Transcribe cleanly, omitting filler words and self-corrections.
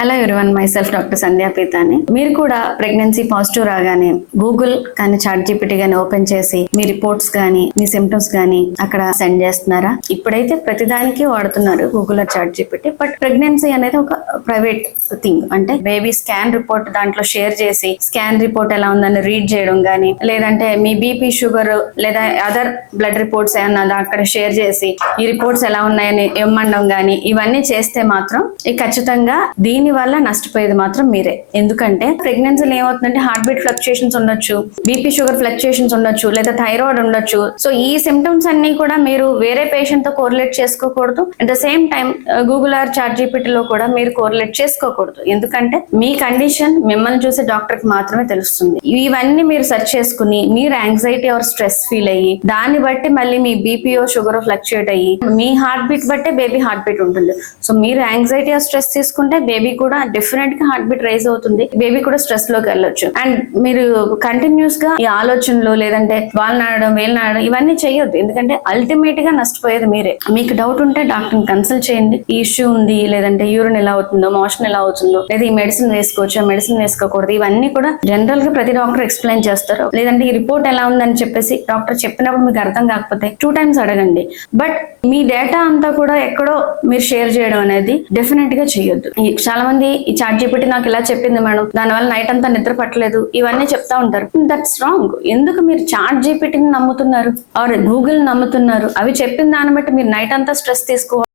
Hello everyone, my self doctor Sandhya Peethani. మీరు కూడా pregnancy positive రాగానే గూగుల్ కానీ చాట్ జీపీటీ కానీ ఓపెన్ చేసి మీ రిపోర్ట్స్ కానీ మీ సిమ్టమ్స్ కానీ అక్కడ సెండ్ చేస్తున్నారా? ఇప్పుడైతే ప్రతిదానికి వాడుతున్నారు Google chat GPT. But pregnancy అనేది ఒక ప్రైవేట్ థింగ్. అంటే బేబీ స్కాన్ రిపోర్ట్ దాంట్లో షేర్ చేసి స్కాన్ రిపోర్ట్ ఎలా ఉందని రీడ్ చేయడం కానీ, లేదంటే మీ బీపీ, షుగర్ లేదా అదర్ బ్లడ్ రిపోర్ట్స్ ఏమన్నా అక్కడ షేర్ చేసి ఈ రిపోర్ట్స్ ఎలా ఉన్నాయని ఇవ్వమండం కానీ, ఇవన్నీ చేస్తే మాత్రం ఖచ్చితంగా దీని వల్ల నష్టపోయేది మాత్రం మీరే. ఎందుకంటే ప్రెగ్నెన్సీలో ఏమవుతుందంటే హార్ట్ బీట్ ఫ్లక్చుయేషన్స్ ఉండొచ్చు, బీపీ షుగర్ ఫ్లక్చుయేషన్స్ ఉండొచ్చు, లేదా థైరాయిడ్ ఉండొచ్చు. సో ఈ సిమ్టమ్స్ అన్ని కూడా మీరు వేరే పేషెంట్ తో కోరిలేట్ చేసుకోకూడదు. At the same time Google or chat జీపీటీలో కూడా మీరు కోరిలేట్ చేసుకోకూడదు. ఎందుకంటే మీ కండిషన్ మిమ్మల్ని చూసే డాక్టర్ కి మాత్రమే తెలుస్తుంది. ఇవన్నీ మీరు సెర్చ్ చేసుకుని మీరు యాంగ్జైటీ ఆర్ స్ట్రెస్ ఫీల్ అయ్యి దాన్ని బట్టి మళ్ళీ మీ బీపీఓ షుగర్ ఫ్లక్చుయేట్ అయ్యి మీ హార్ట్ బీట్ బట్టే బేబీ హార్ట్ బీట్ ఉంటుంది. సో మీరు యాంగ్జైటీ ఆర్ స్ట్రెస్ తీసుకుంటే బేబీ కూడా డెఫినెట్ గా హార్ట్ బీట్ రైజ్ అవుతుంది, బేబీ కూడా స్ట్రెస్ లోకి వెళ్ళొచ్చు. అండ్ మీరు కంటిన్యూస్ గా ఈ ఆలోచనలు లేదంటే వాళ్ళు నాడడం వేలు నాడడం ఇవన్నీ చేయొద్దు. ఎందుకంటే అల్టిమేట్ గా నష్టపోయేది మీరే. మీకు డౌట్ ఉంటే డాక్టర్ కన్సల్ట్ చేయండి. ఈ ఇష్యూ ఉంది, లేదంటే యూరిన్ ఎలా అవుతుందో, మోషన్ ఎలా అవుతుందో, లేదా ఈ మెడిసిన్ వేసుకోవచ్చా, మెడిసిన్ వేసుకోకూడదు, ఇవన్నీ కూడా జనరల్ గా ప్రతి డాక్టర్ ఎక్స్ప్లెయిన్ చేస్తారు. లేదంటే ఈ రిపోర్ట్ ఎలా ఉందని చెప్పేసి డాక్టర్ చెప్పినప్పుడు మీకు అర్థం కాకపోతే 2 times అడగండి. బట్ మీ డేటా అంతా కూడా ఎక్కడో మీరు షేర్ చేయడం అనేది డెఫినెట్ గా చేయొద్దు. చాలా మంది ఈ చాట్ జీపీటీ నాకు ఇలా చెప్పింది మేడం, దానివల్ల నైట్ అంతా నిద్ర పట్టలేదు, ఇవన్నీ చెప్తా ఉంటారు. That's wrong. ఎందుకు మీరు చాట్ జీపీటీని నమ్ముతున్నారు ఆర్ గూగుల్ నమ్ముతున్నారు? అవి చెప్పిన దాన్ని బట్టి మీరు నైట్ అంతా స్ట్రెస్ తీసుకోవాలి.